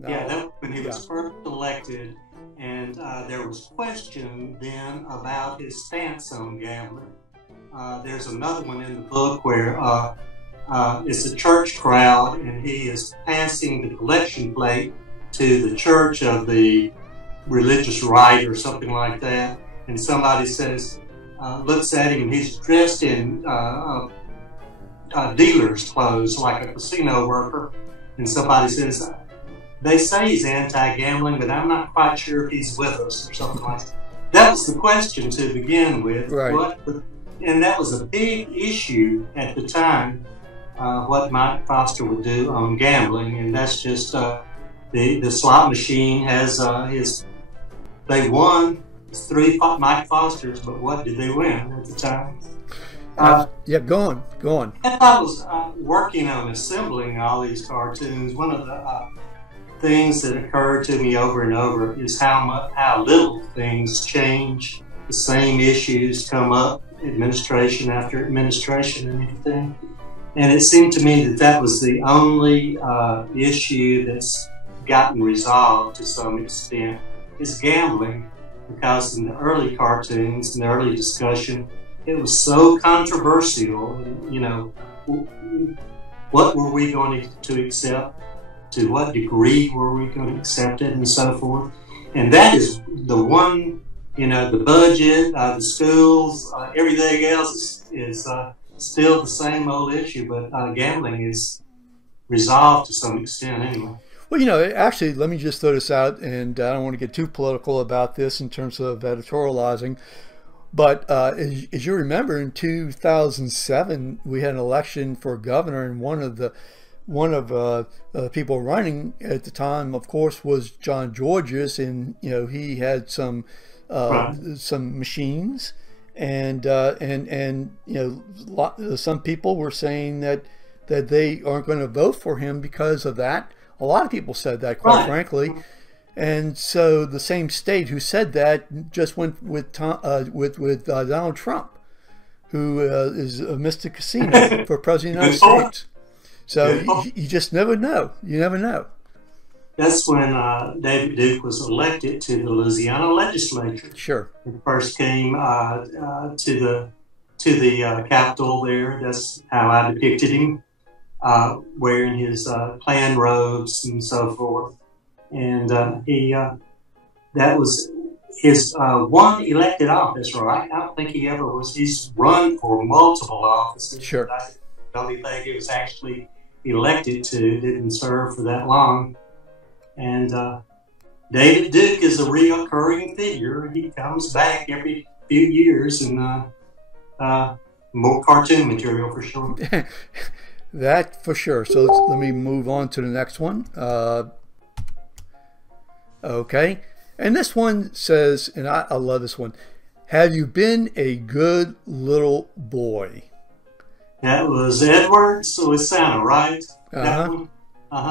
Yeah, Now, that was when he yeah, was first elected, and there was question then about his stance on gambling. There's another one in the book where it's a church crowd, and he is passing the collection plate to the church of the religious right or something like that, and somebody says, looks at him, and he's dressed in dealer's clothes, like a casino worker, and somebody says, they say he's anti-gambling, but I'm not quite sure if he's with us or something like that. That was the question to begin with. right. And that was a big issue at the time, what Mike Foster would do on gambling, and that's just the slot machine has they won 3 Mike Fosters, but what did they win at the time? Yeah, go on. As I was working on assembling all these cartoons, one of the things that occurred to me over and over is how little things change. The same issues come up, administration after administration and everything. And it seemed to me that that was the only issue that's gotten resolved to some extent, is gambling, because in the early cartoons, in the early discussion, it was so controversial. You know, what were we going to accept? To what degree were we going to accept it, and so forth? And that is the one, you know, the budget, the schools, everything else is still the same old issue, but gambling is resolved to some extent anyway. Well, you know, actually, let me just throw this out, and I don't want to get too political about this in terms of editorializing, but as you remember, in 2007, we had an election for governor, and one of the people running at the time, of course, was John Georges, and you know, he had some machines, and you know, some people were saying that they aren't going to vote for him because of that. A lot of people said that, quite frankly. And so the same state who said that just went with Donald Trump, who is Mr. Casino for president of the United States. So you just never know. You never know. That's when David Duke was elected to the Louisiana legislature. Sure. He first came to the Capitol there. That's how I depicted him, wearing his Klan robes and so forth. And that was his one elected office, right? I don't think he ever was. He's run for multiple offices. Sure. I don't think he was actually elected to, didn't serve for that long. And David Duke is a recurring figure. He comes back every few years, and more cartoon material for sure. That for sure. So let me move on to the next one. Okay. And this one says, and I love this one, have you been a good little boy? That was Edwards with Santa, right? Uh-huh.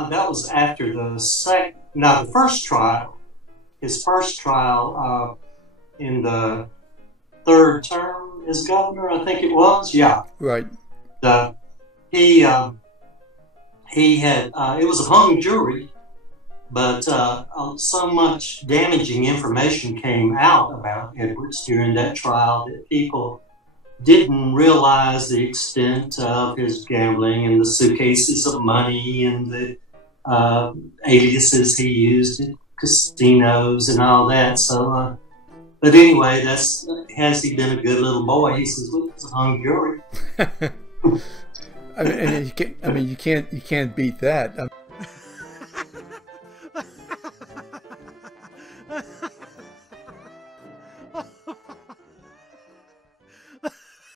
That was after the first trial. His first trial in the 3rd term as governor, I think it was. Yeah. Right. He had, it was a hung jury, but so much damaging information came out about Edwards during that trial that people didn't realize the extent of his gambling and the suitcases of money and the aliases he used at casinos and all that. So, but anyway, has he been a good little boy? He says, well, it's a hung jury. You can't beat that.